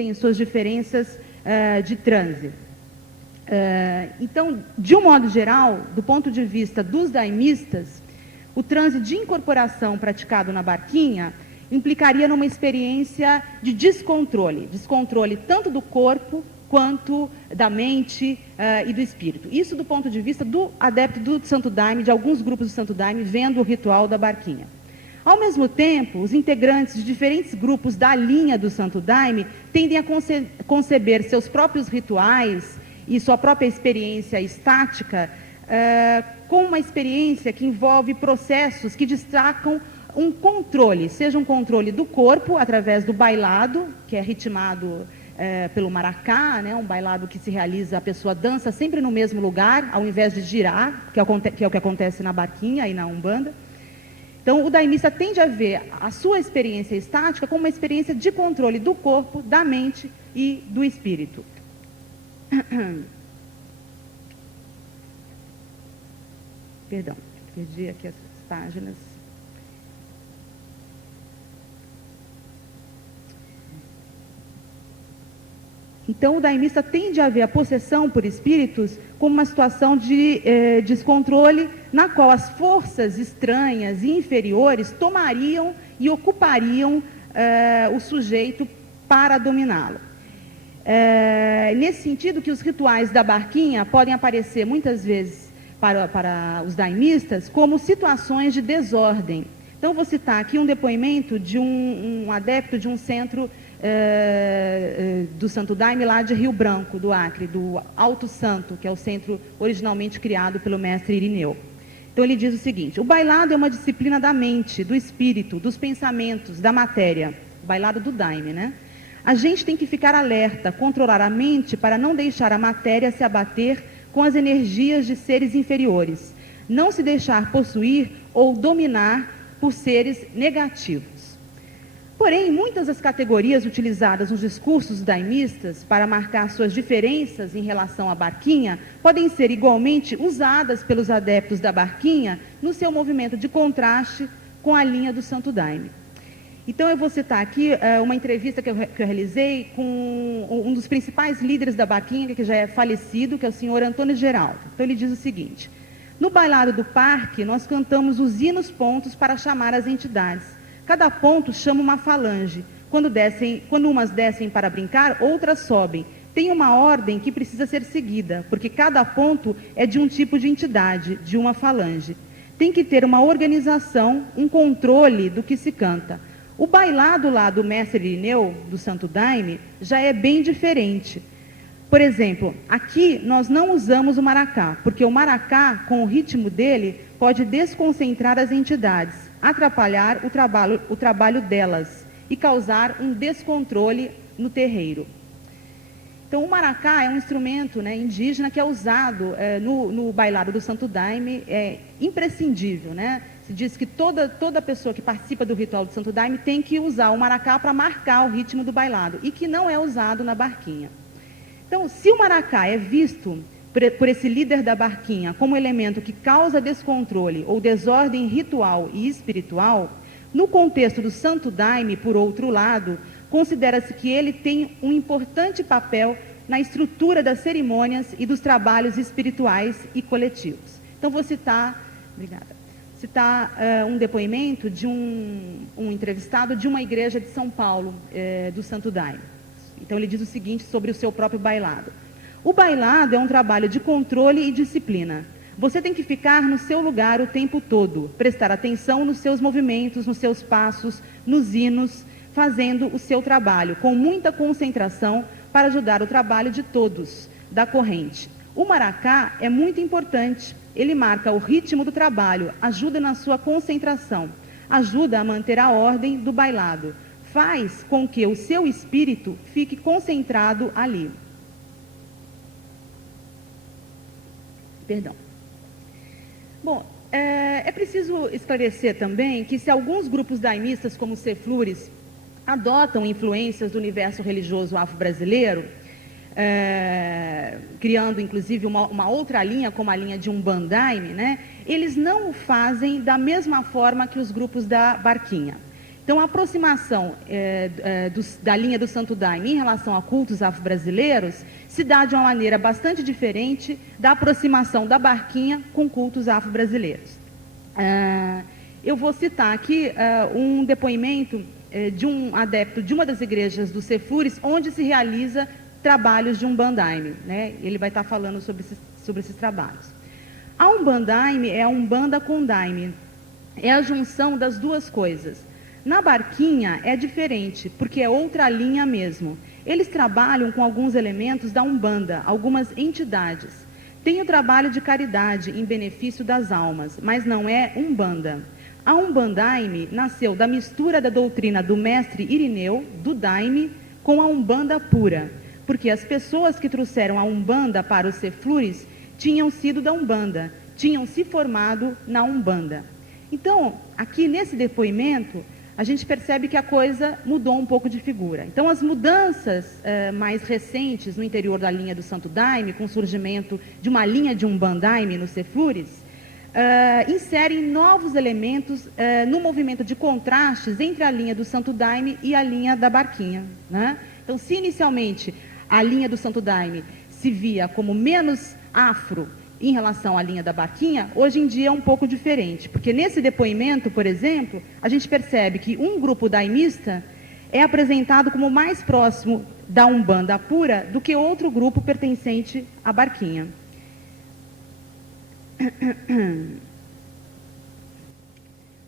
entendem suas diferenças de transe. Então, de um modo geral, do ponto de vista dos daimistas, o transe de incorporação praticado na barquinha implicaria numa experiência de descontrole tanto do corpo quanto da mente e do espírito. Isso do ponto de vista do adepto do Santo Daime, de alguns grupos do Santo Daime, vendo o ritual da barquinha. Ao mesmo tempo, os integrantes de diferentes grupos da linha do Santo Daime tendem a conceber seus próprios rituais e sua própria experiência estática com uma experiência que envolve processos que destacam um controle, seja um controle do corpo através do bailado, que é ritmado pelo maracá, né, um bailado que se realiza, a pessoa dança sempre no mesmo lugar, ao invés de girar, que é o que acontece na barquinha e na Umbanda. Então, o daimista tende a ver a sua experiência estática como uma experiência de controle do corpo, da mente e do espírito. Perdão, perdi aqui as páginas. Então, o daimista tende a ver a possessão por espíritos como uma situação de descontrole, na qual as forças estranhas e inferiores tomariam e ocupariam o sujeito para dominá-lo. Nesse sentido que os rituais da barquinha podem aparecer muitas vezes para os daimistas como situações de desordem. Então, vou citar aqui um depoimento de um adepto de um centro do Santo Daime lá de Rio Branco, do Acre, do Alto Santo, que é o centro originalmente criado pelo mestre Irineu. Então ele diz o seguinte: o bailado é uma disciplina da mente, do espírito, dos pensamentos, da matéria. O bailado do Daime, né? A gente tem que ficar alerta, controlar a mente para não deixar a matéria se abater com as energias de seres inferiores, não se deixar possuir ou dominar por seres negativos. Porém, muitas das categorias utilizadas nos discursos daimistas para marcar suas diferenças em relação à barquinha podem ser igualmente usadas pelos adeptos da barquinha no seu movimento de contraste com a linha do Santo Daime. Então, eu vou citar aqui uma entrevista que eu realizei com um dos principais líderes da barquinha, que já é falecido, que é o senhor Antônio Geraldo. Então, ele diz o seguinte: no bailado do parque, nós cantamos os hinos pontos para chamar as entidades. Cada ponto chama uma falange. Quando umas descem para brincar, outras sobem. Tem uma ordem que precisa ser seguida, porque cada ponto é de um tipo de entidade, de uma falange. Tem que ter uma organização, um controle do que se canta. O bailado lá do mestre Irineu, do Santo Daime, já é bem diferente. Por exemplo, aqui nós não usamos o maracá, porque o maracá, com o ritmo dele, pode desconcentrar as entidades, atrapalhar o trabalho delas e causar um descontrole no terreiro. Então, o maracá é um instrumento, né, indígena que é usado no bailado do Santo Daime, é imprescindível, né? Se diz que toda pessoa que participa do ritual do Santo Daime tem que usar o maracá para marcar o ritmo do bailado, e que não é usado na barquinha. Então, se o maracá é visto por esse líder da barquinha como elemento que causa descontrole ou desordem ritual e espiritual, no contexto do Santo Daime, por outro lado, considera-se que ele tem um importante papel na estrutura das cerimônias e dos trabalhos espirituais e coletivos. Então, vou citar um depoimento de um entrevistado de uma igreja de São Paulo, do Santo Daime. Então, ele diz o seguinte sobre o seu próprio bailado: o bailado é um trabalho de controle e disciplina. Você tem que ficar no seu lugar o tempo todo, prestar atenção nos seus movimentos, nos seus passos, nos hinos, fazendo o seu trabalho com muita concentração para ajudar o trabalho de todos, da corrente. O maracá é muito importante. Ele marca o ritmo do trabalho, ajuda na sua concentração, ajuda a manter a ordem do bailado, faz com que o seu espírito fique concentrado ali. Perdão. Bom, é preciso esclarecer também que se alguns grupos daimistas, como os Ceflures, adotam influências do universo religioso afro-brasileiro, criando inclusive uma outra linha, como a linha de Umbandaime, né? Eles não o fazem da mesma forma que os grupos da barquinha. Então, a aproximação da linha do Santo Daime em relação a cultos afro-brasileiros se dá de uma maneira bastante diferente da aproximação da Barquinha com cultos afro-brasileiros. Eu vou citar aqui um depoimento de um adepto de uma das igrejas do Ceflures, onde se realiza trabalhos de Umbandaime, né? Ele vai estar falando sobre esses trabalhos. A Umbandaime é a Umbanda com Daime, é a junção das duas coisas. Na Barquinha é diferente, porque é outra linha mesmo. Eles trabalham com alguns elementos da Umbanda, algumas entidades. Tem o trabalho de caridade em benefício das almas, mas não é Umbanda. A Umbandaime nasceu da mistura da doutrina do mestre Irineu, do Daime, com a Umbanda pura, porque as pessoas que trouxeram a Umbanda para os Ceflures tinham sido da Umbanda, tinham se formado na Umbanda. Então, aqui nesse depoimento, a gente percebe que a coisa mudou um pouco de figura. Então, as mudanças mais recentes no interior da linha do Santo Daime, com o surgimento de uma linha de Umbandaime nos Ceflures, inserem novos elementos no movimento de contrastes entre a linha do Santo Daime e a linha da Barquinha, né? Então, se inicialmente a linha do Santo Daime se via como menos afro em relação à linha da Barquinha, hoje em dia é um pouco diferente, porque nesse depoimento, por exemplo, a gente percebe que um grupo daimista é apresentado como mais próximo da Umbanda pura do que outro grupo pertencente à Barquinha.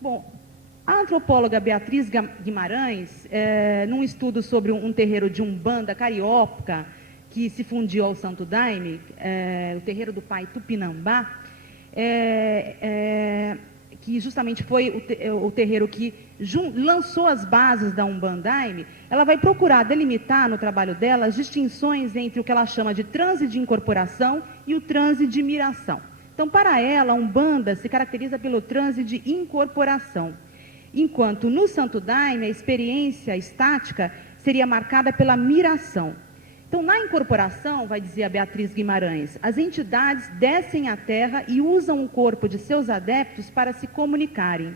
Bom, a antropóloga Beatriz Guimarães, num estudo sobre um terreiro de Umbanda carioca, que se fundiu ao Santo Daime, o terreiro do pai Tupinambá, que justamente foi o terreiro que lançou as bases da Umbandaime, ela vai procurar delimitar no trabalho dela as distinções entre o que ela chama de transe de incorporação e o transe de miração. Então, para ela, a Umbanda se caracteriza pelo transe de incorporação, enquanto no Santo Daime a experiência estática seria marcada pela miração. Então, na incorporação, vai dizer a Beatriz Guimarães, as entidades descem à terra e usam o corpo de seus adeptos para se comunicarem.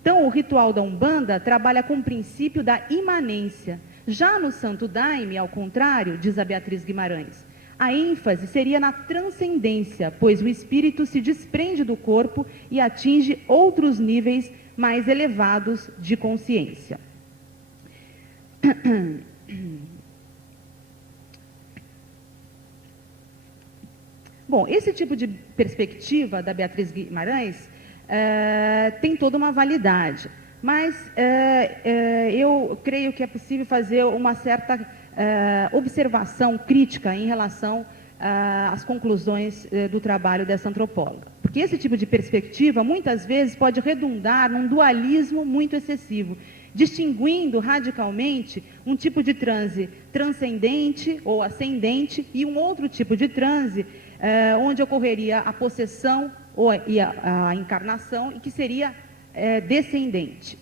Então, o ritual da Umbanda trabalha com o princípio da imanência. Já no Santo Daime, ao contrário, diz a Beatriz Guimarães, a ênfase seria na transcendência, pois o espírito se desprende do corpo e atinge outros níveis mais elevados de consciência. Bom, esse tipo de perspectiva da Beatriz Guimarães tem toda uma validade, mas eu creio que é possível fazer uma certa observação crítica em relação às conclusões do trabalho dessa antropóloga. Porque esse tipo de perspectiva, muitas vezes, pode redundar num dualismo muito excessivo, distinguindo radicalmente um tipo de transe transcendente ou ascendente e um outro tipo de transe onde ocorreria a possessão e a encarnação e que seria descendente.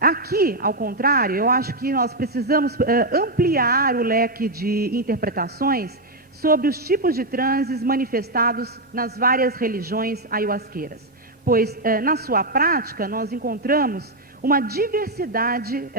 Aqui, ao contrário, eu acho que nós precisamos ampliar o leque de interpretações sobre os tipos de transes manifestados nas várias religiões ayahuasqueiras, pois na sua prática nós encontramos uma diversidade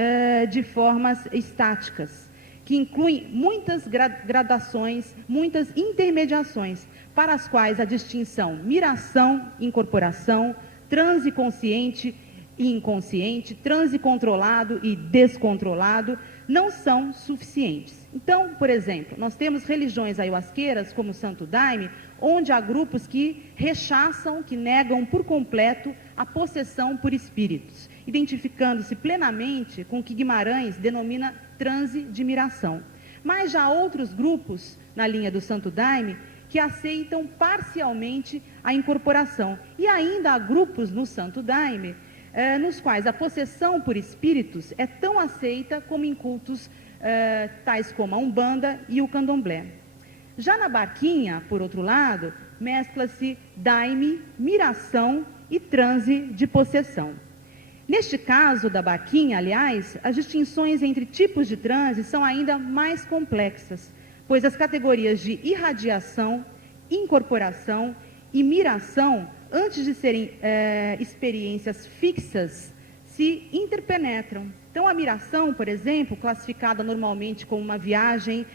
de formas estáticas, que incluem muitas gradações, muitas intermediações, para as quais a distinção miração, incorporação, transe consciente e inconsciente, transe controlado e descontrolado, não são suficientes. Então, por exemplo, nós temos religiões ayahuasqueiras, como o Santo Daime, onde há grupos que rechaçam, que negam por completo a possessão por espíritos, identificando-se plenamente com o que Guimarães denomina transe de miração. Mas já há outros grupos, na linha do Santo Daime, que aceitam parcialmente a incorporação. E ainda há grupos no Santo Daime, nos quais a possessão por espíritos é tão aceita como em cultos tais como a Umbanda e o Candomblé. Já na Barquinha, por outro lado, mescla-se Daime, miração e transe de possessão. Neste caso da Barquinha, aliás, as distinções entre tipos de transe são ainda mais complexas, pois as categorias de irradiação, incorporação e miração, antes de serem experiências fixas, se interpenetram. Então, a miração, por exemplo, classificada normalmente como uma viagem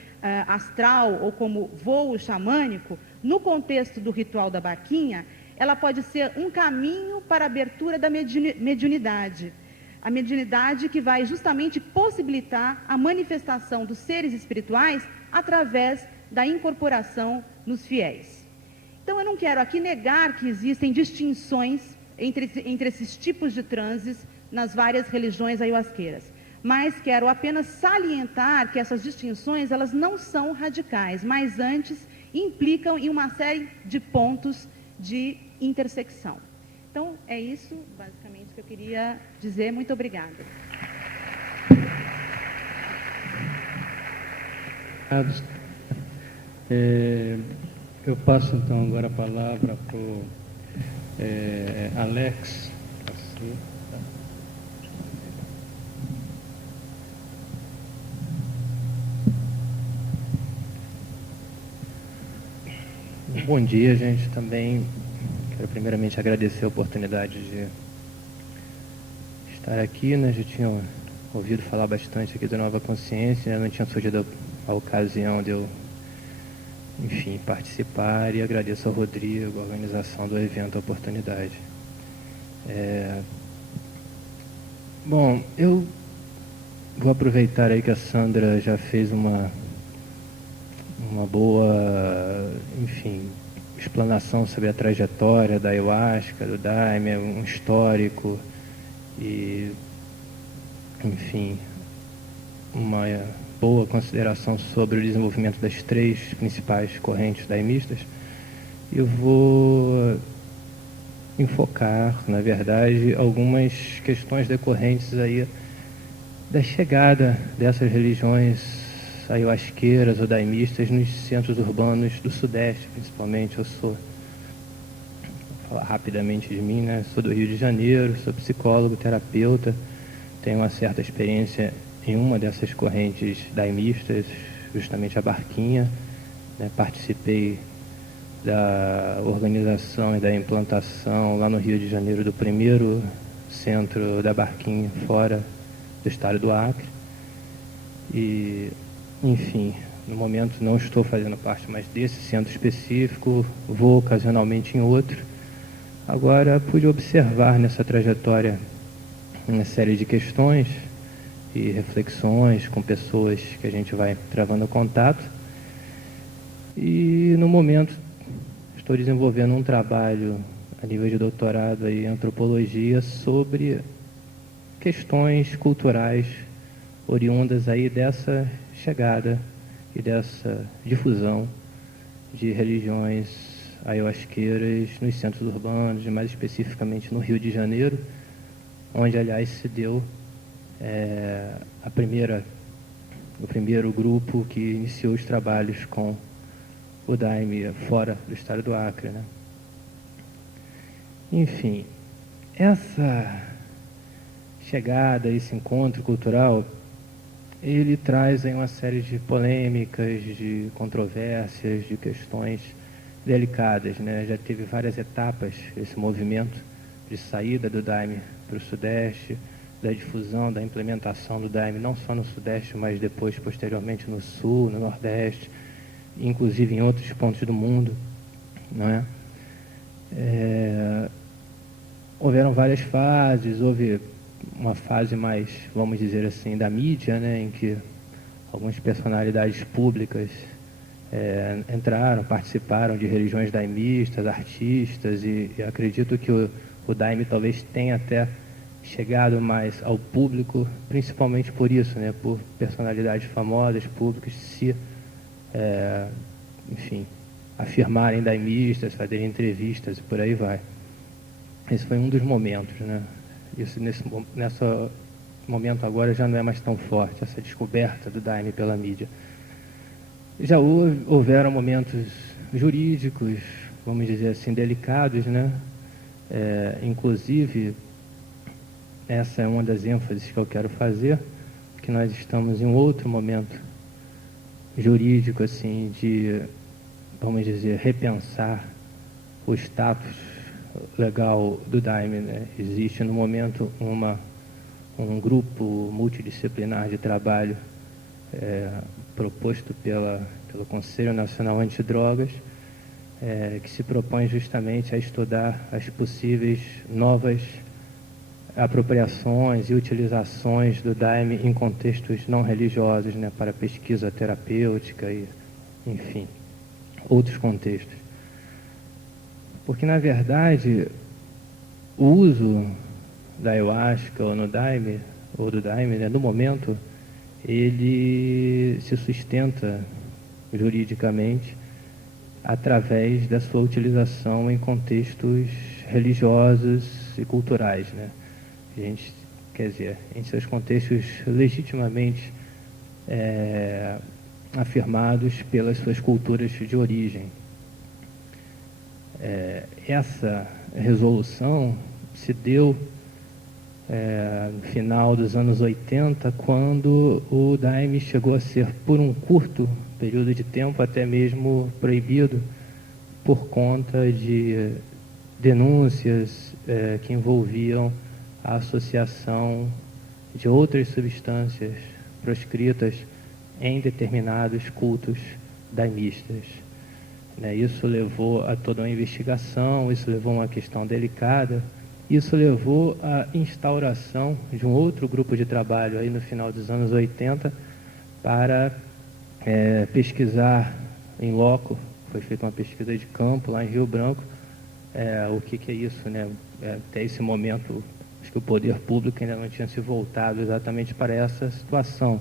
astral ou como voo xamânico, no contexto do ritual da barquinha, ela pode ser um caminho para a abertura da mediunidade. A mediunidade que vai justamente possibilitar a manifestação dos seres espirituais através da incorporação nos fiéis. Então, eu não quero aqui negar que existem distinções entre esses tipos de transes nas várias religiões ayahuasqueiras, mas quero apenas salientar que essas distinções, elas não são radicais, mas antes implicam em uma série de pontos de intersecção. Então, é isso, basicamente, que eu queria dizer. Muito obrigada. Eu passo, então, agora a palavra para o Alex. Bom dia, gente. Também quero primeiramente agradecer a oportunidade de estar aqui, né? Já tinha ouvido falar bastante aqui da Nova Consciência, né? Não tinha surgido a ocasião de eu, enfim, participar, e agradeço ao Rodrigo, a organização do evento, a oportunidade. Bom, eu vou aproveitar aí que a Sandra já fez uma boa, enfim, explanação sobre a trajetória da ayahuasca, do Daime, um histórico e, enfim, uma boa consideração sobre o desenvolvimento das 3 principais correntes daimistas. Eu vou enfocar, na verdade, algumas questões decorrentes aí da chegada dessas religiões ayahuasqueiras ou daimistas nos centros urbanos do Sudeste, principalmente. Vou falar rapidamente de mim, né? Sou do Rio de Janeiro, sou psicólogo, terapeuta, tenho uma certa experiência em uma dessas correntes daimistas, justamente a Barquinha, né? Participei da organização e da implantação lá no Rio de Janeiro do primeiro centro da Barquinha fora do estado do Acre. E, enfim, no momento não estou fazendo parte mais desse centro específico, vou ocasionalmente em outro. Agora, pude observar nessa trajetória uma série de questões e reflexões com pessoas que a gente vai travando contato. E, no momento, estou desenvolvendo um trabalho a nível de doutorado em antropologia sobre questões culturais oriundas aí dessa chegada e dessa difusão de religiões ayahuasqueiras nos centros urbanos, e mais especificamente no Rio de Janeiro, onde, aliás, se deu o primeiro grupo que iniciou os trabalhos com o Daime fora do estado do Acre, né? Enfim, essa chegada, esse encontro cultural, ele traz aí uma série de polêmicas, de controvérsias, de questões delicadas, né? Já teve várias etapas esse movimento de saída do Daime para o Sudeste, da difusão, da implementação do Daime, não só no Sudeste, mas depois, posteriormente, no Sul, no Nordeste, inclusive em outros pontos do mundo, não é? Houveram várias fases, houve uma fase mais, vamos dizer assim, da mídia, né, em que algumas personalidades públicas entraram, participaram de religiões daimistas, artistas, e acredito que o Daime talvez tenha até chegado mais ao público, principalmente por isso, né, por personalidades famosas, públicas, enfim, afirmarem daimistas, fazerem entrevistas e por aí vai. Esse foi um dos momentos, né? Isso nesse momento agora já não é mais tão forte, essa descoberta do Daime pela mídia. Já houveram momentos jurídicos, vamos dizer assim, delicados, né? Inclusive, essa é uma das ênfases que eu quero fazer, que nós estamos em um outro momento jurídico, assim, de, vamos dizer, repensar o status legal do Daime, né? Existe no momento uma um grupo multidisciplinar de trabalho proposto pelo Conselho Nacional Antidrogas, que se propõe justamente a estudar as possíveis novas apropriações e utilizações do Daime em contextos não religiosos, né, para pesquisa terapêutica e, enfim, outros contextos. Porque, na verdade, o uso da ayahuasca ou do Daime, né, no momento, ele se sustenta juridicamente através da sua utilização em contextos religiosos e culturais, né? Quer dizer, em seus contextos legitimamente afirmados pelas suas culturas de origem. Essa resolução se deu no final dos anos 80, quando o Daime chegou a ser, por um curto período de tempo, até mesmo proibido por conta de denúncias que envolviam a associação de outras substâncias proscritas em determinados cultos daimistas. Isso levou a toda uma investigação, isso levou a uma questão delicada, isso levou à instauração de um outro grupo de trabalho aí no final dos anos 80 para pesquisar em loco. Foi feita uma pesquisa de campo lá em Rio Branco, o que é isso, né? Até esse momento, acho que o poder público ainda não tinha se voltado exatamente para essa situação.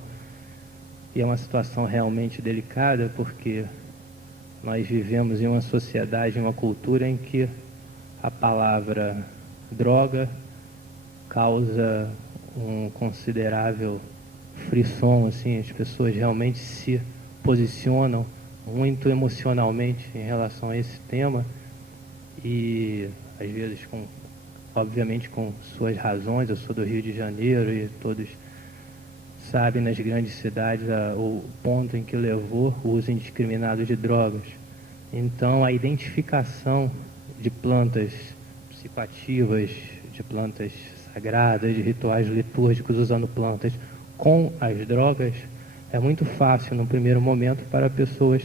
E é uma situação realmente delicada, porque nós vivemos em uma sociedade, em uma cultura em que a palavra droga causa um considerável frisson, assim, as pessoas realmente se posicionam muito emocionalmente em relação a esse tema e, às vezes, obviamente com suas razões. Eu sou do Rio de Janeiro e todos sabem nas grandes cidades o ponto em que levou o uso indiscriminado de drogas. Então, a identificação de plantas psicoativas, de plantas sagradas, de rituais litúrgicos usando plantas com as drogas é muito fácil no primeiro momento para pessoas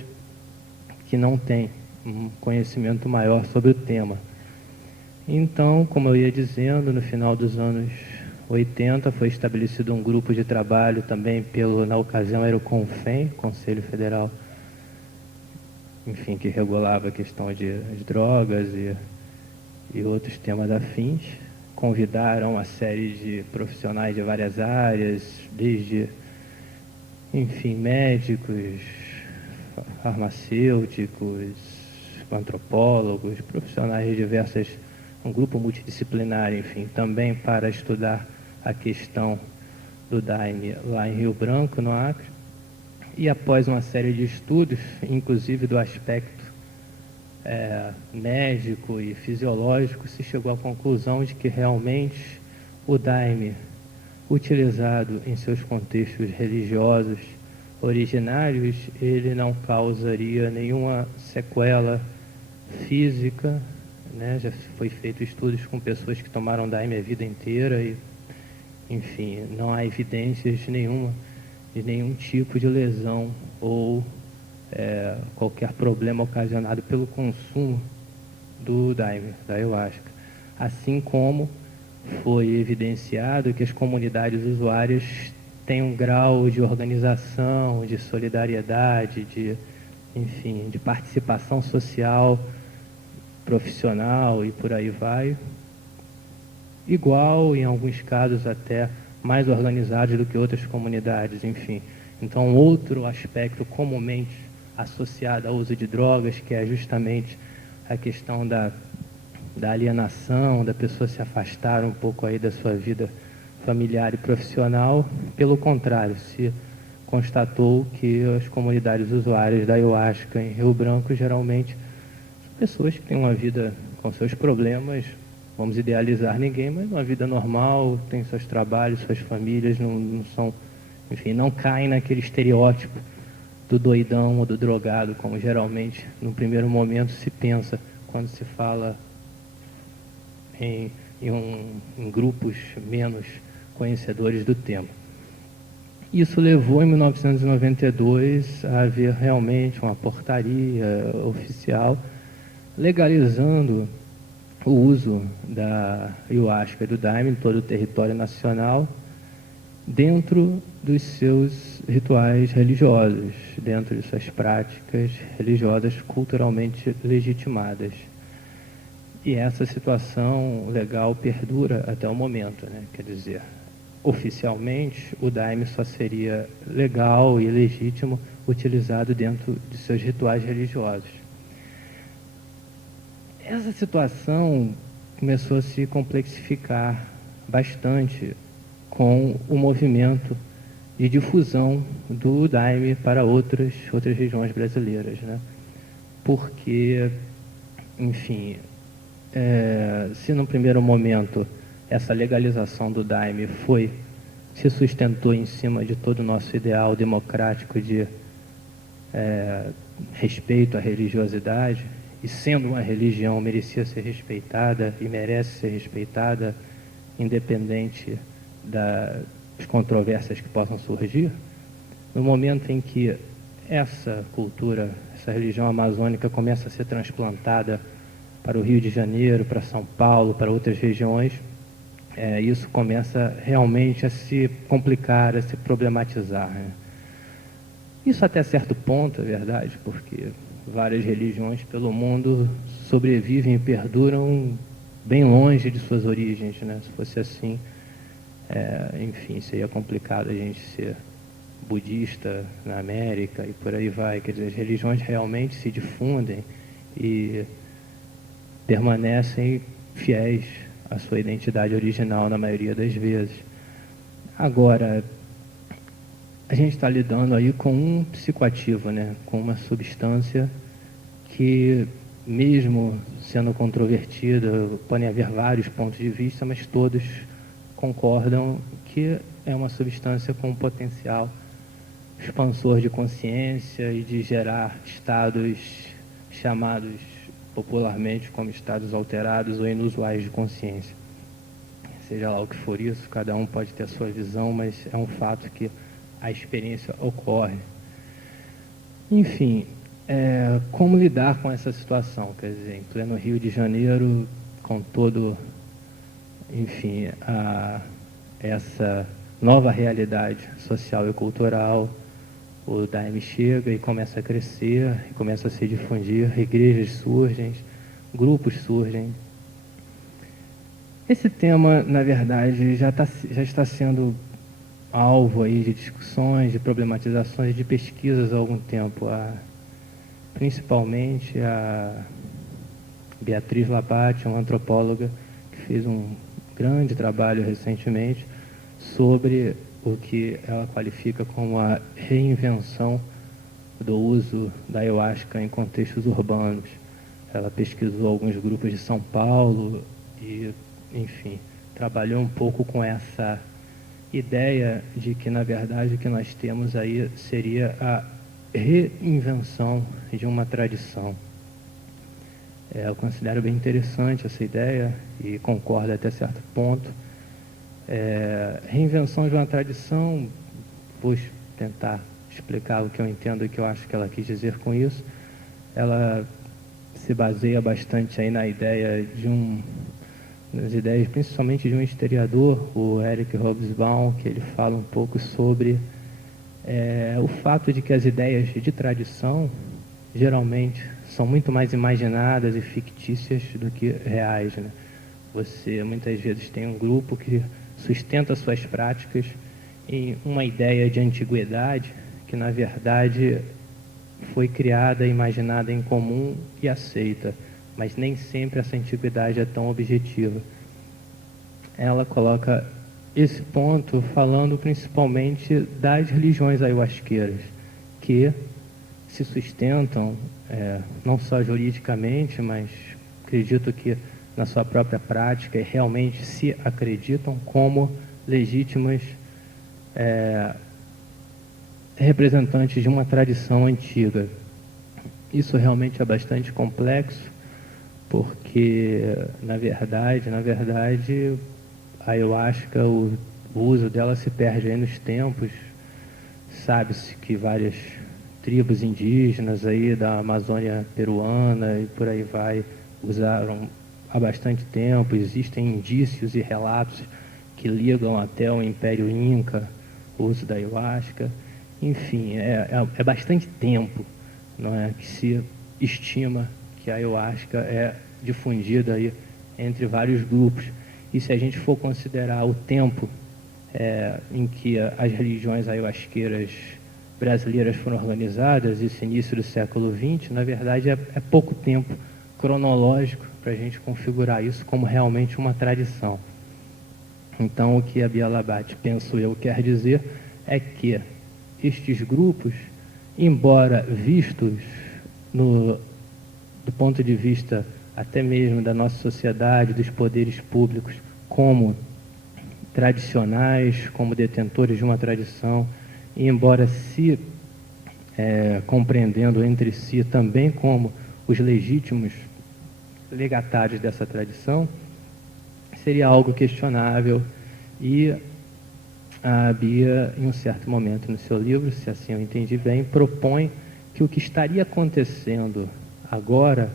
que não têm um conhecimento maior sobre o tema. Então, como eu ia dizendo, no final dos anos 80 foi estabelecido um grupo de trabalho também na ocasião era o CONFEM, Conselho Federal, enfim, que regulava a questão de drogas e outros temas afins. Convidaram uma série de profissionais de várias áreas, desde, enfim, médicos, farmacêuticos, antropólogos, profissionais de diversas, um grupo multidisciplinar, enfim, também para estudar a questão do Daime lá em Rio Branco, no Acre. E após uma série de estudos, inclusive do aspecto médico e fisiológico, se chegou à conclusão de que realmente o Daime, utilizado em seus contextos religiosos originários, ele não causaria nenhuma sequela física, né? Já foi feito estudos com pessoas que tomaram Daime a vida inteira e, enfim, não há evidências de nenhum tipo de lesão ou qualquer problema ocasionado pelo consumo do Daime, da ayahuasca. Assim como foi evidenciado que as comunidades usuárias têm um grau de organização, de solidariedade, de participação social, profissional e por aí vai, igual, em alguns casos até mais organizados do que outras comunidades, enfim. Então, outro aspecto comumente associado ao uso de drogas, que é justamente a questão da alienação, da pessoa se afastar um pouco aí da sua vida familiar e profissional. Pelo contrário, se constatou que as comunidades usuárias da ayahuasca em Rio Branco geralmente são pessoas que têm uma vida com seus problemas, vamos idealizar ninguém, mas uma vida normal, têm seus trabalhos, suas famílias, não são, enfim, não caem naquele estereótipo do doidão ou do drogado, como geralmente no primeiro momento se pensa quando se fala em grupos menos conhecedores do tema. Isso levou, em 1992, a haver realmente uma portaria oficial legalizando o uso da ayahuasca e do daime em todo o território nacional, dentro dos seus rituais religiosos, dentro de suas práticas religiosas culturalmente legitimadas. E essa situação legal perdura até o momento, né? Quer dizer, oficialmente, o daime só seria legal e legítimo utilizado dentro de seus rituais religiosos. Essa situação começou a se complexificar bastante com o movimento de difusão do daime para outras regiões brasileiras, né? Porque, enfim, se no primeiro momento essa legalização do daime se sustentou em cima de todo o nosso ideal democrático de respeito à religiosidade, e sendo uma religião merecia ser respeitada e merece ser respeitada, independente das controvérsias que possam surgir, no momento em que essa cultura, essa religião amazônica começa a ser transplantada para o Rio de Janeiro, para São Paulo, para outras regiões, isso começa realmente a se complicar, a se problematizar, né? Isso até certo ponto é verdade, porque várias religiões pelo mundo sobrevivem e perduram bem longe de suas origens, né? Se fosse assim, enfim, seria complicado a gente ser budista na América e por aí vai. Quer dizer, as religiões realmente se difundem e permanecem fiéis à sua identidade original na maioria das vezes. Agora, a gente está lidando aí com um psicoativo, né? Com uma substância que, mesmo sendo controvertida, podem haver vários pontos de vista, mas todos concordam que é uma substância com potencial expansor de consciência e de gerar estados chamados popularmente como estados alterados ou inusuais de consciência. Seja lá o que for isso, cada um pode ter a sua visão, mas é um fato que a experiência ocorre. Enfim, como lidar com essa situação? Quer dizer, em pleno Rio de Janeiro, com todo, enfim, essa nova realidade social e cultural, o daime chega e começa a crescer, e começa a se difundir, igrejas surgem, grupos surgem. Esse tema, na verdade, já está sendo alvo aí de discussões, de problematizações, de pesquisas há algum tempo. Principalmente a Beatriz Labate, uma antropóloga, que fez um grande trabalho recentemente sobre o que ela qualifica como a reinvenção do uso da ayahuasca em contextos urbanos. Ela pesquisou alguns grupos de São Paulo e, enfim, trabalhou um pouco com essa ideia de que, na verdade, o que nós temos aí seria a reinvenção de uma tradição. Eu considero bem interessante essa ideia e concordo até certo ponto. Reinvenção de uma tradição, vou tentar explicar o que eu entendo e o que eu acho que ela quis dizer com isso. Ela se baseia bastante aí na ideia nas ideias principalmente de um historiador, o Eric Hobsbawm, que ele fala um pouco sobre o fato de que as ideias de tradição geralmente são muito mais imaginadas e fictícias do que reais, né? Você muitas vezes tem um grupo que sustenta suas práticas em uma ideia de antiguidade que, na verdade, foi criada, imaginada em comum e aceita, mas nem sempre essa antiguidade é tão objetiva. Ela coloca esse ponto falando principalmente das religiões ayahuasqueiras, que se sustentam não só juridicamente, mas acredito que na sua própria prática e realmente se acreditam como legítimas representantes de uma tradição antiga. Isso realmente é bastante complexo, porque, na verdade, a ayahuasca, o uso dela se perde aí nos tempos. Sabe-se que várias tribos indígenas aí da Amazônia peruana e por aí vai usaram há bastante tempo. Existem indícios e relatos que ligam até o Império Inca o uso da ayahuasca. Enfim, é bastante tempo, não é, que se estima que a ayahuasca é difundida aí entre vários grupos. E se a gente for considerar o tempo em que as religiões ayahuasqueiras brasileiras foram organizadas, esse início do século XX, na verdade é pouco tempo cronológico para a gente configurar isso como realmente uma tradição. Então, o que a Bia Labate, penso eu, quer dizer é que estes grupos, embora vistos do ponto de vista até mesmo da nossa sociedade, dos poderes públicos, como tradicionais, como detentores de uma tradição, e embora se compreendendo entre si também como os legítimos legatários dessa tradição, seria algo questionável. E a Bia, em um certo momento no seu livro, se assim eu entendi bem, propõe que o que estaria acontecendo agora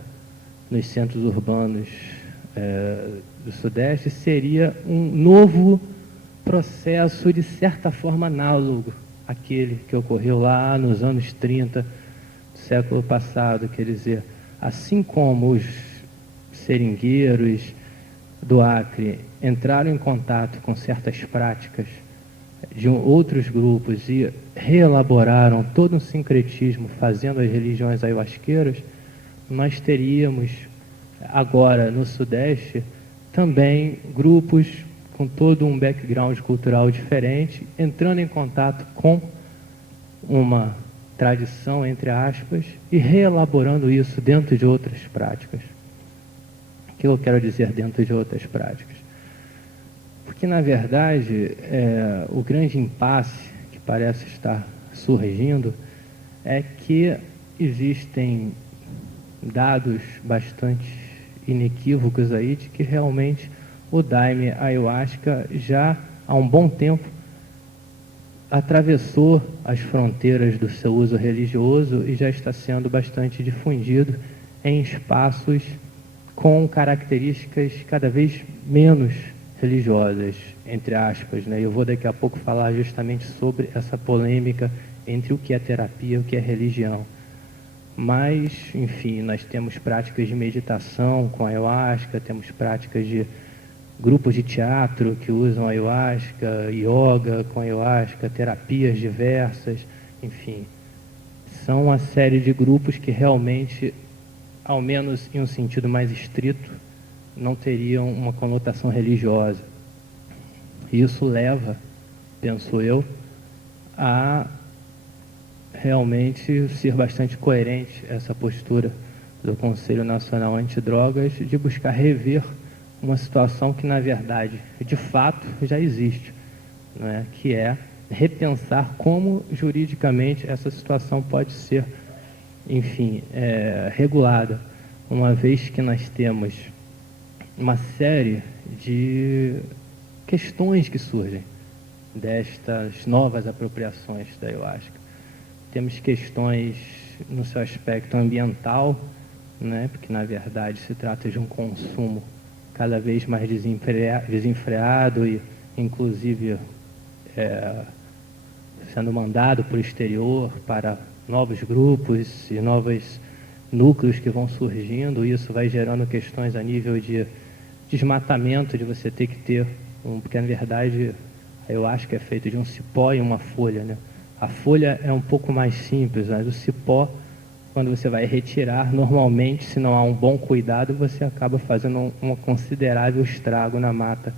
nos centros urbanos do Sudeste seria um novo processo de certa forma análogo àquele que ocorreu lá nos anos 30 do século passado. Quer dizer, assim como os seringueiros do Acre entraram em contato com certas práticas de outros grupos e reelaboraram todo um sincretismo fazendo as religiões ayahuasqueiras, nós teríamos agora no Sudeste também grupos com todo um background cultural diferente, entrando em contato com uma tradição, entre aspas, e reelaborando isso dentro de outras práticas. O que eu quero dizer dentro de outras práticas? Porque, na verdade, o grande impasse que parece estar surgindo é que existem dados bastante inequívocos aí de que realmente o Daime Ayahuasca já há um bom tempo atravessou as fronteiras do seu uso religioso e já está sendo bastante difundido em espaços com características cada vez menos religiosas, entre aspas, né? Eu vou daqui a pouco falar justamente sobre essa polêmica entre o que é terapia e o que é religião. Mas, enfim, nós temos práticas de meditação com ayahuasca, temos práticas de grupos de teatro que usam ayahuasca, yoga com ayahuasca, terapias diversas, enfim. São uma série de grupos que realmente, ao menos em um sentido mais estrito, não teriam uma conotação religiosa. Isso leva, penso eu, a realmente ser bastante coerente essa postura do Conselho Nacional Antidrogas de buscar rever uma situação que, na verdade, de fato, já existe, né? Que é repensar como juridicamente essa situação pode ser, enfim, regulada, uma vez que nós temos uma série de questões que surgem destas novas apropriações da ayahuasca. Temos questões no seu aspecto ambiental, né? Porque, na verdade, se trata de um consumo cada vez mais desenfreado e, inclusive, sendo mandado para o exterior para novos grupos e novos núcleos que vão surgindo. Isso vai gerando questões a nível de desmatamento, de você ter que ter porque, na verdade, eu acho que é feito de um cipó e uma folha, né? A folha é um pouco mais simples, mas o cipó, quando você vai retirar, normalmente, se não há um bom cuidado, você acaba fazendo um considerável estrago na mata,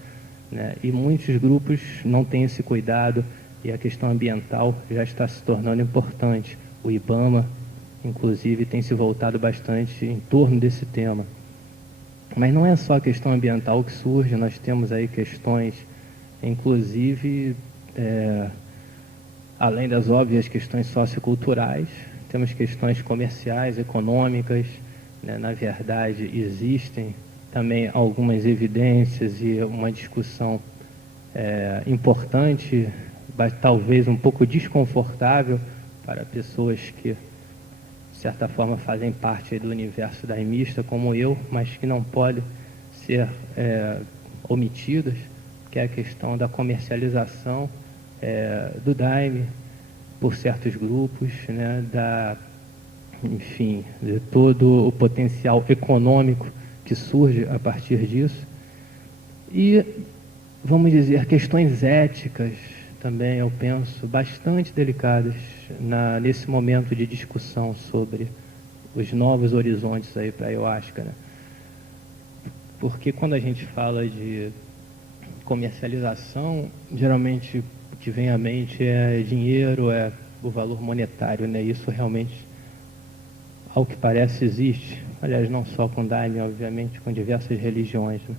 né? E muitos grupos não têm esse cuidado e a questão ambiental já está se tornando importante. O IBAMA, inclusive, tem se voltado bastante em torno desse tema. Mas não é só a questão ambiental que surge, nós temos aí questões, inclusive, além das óbvias questões socioculturais, temos questões comerciais, econômicas, né? Na verdade, existem também algumas evidências e uma discussão importante, talvez um pouco desconfortável para pessoas que, de certa forma, fazem parte do universo daimista, como eu, mas que não podem ser omitidas, que é a questão da comercialização do Daime por certos grupos, né, enfim, de todo o potencial econômico que surge a partir disso. E, vamos dizer, questões éticas também, eu penso, bastante delicadas nesse momento de discussão sobre os novos horizontes aí para a ayahuasca, né? Porque quando a gente fala de comercialização, geralmente o que vem à mente é dinheiro, é o valor monetário, né? Isso realmente, ao que parece, existe. Aliás, não só com Daime, obviamente, com diversas religiões, né?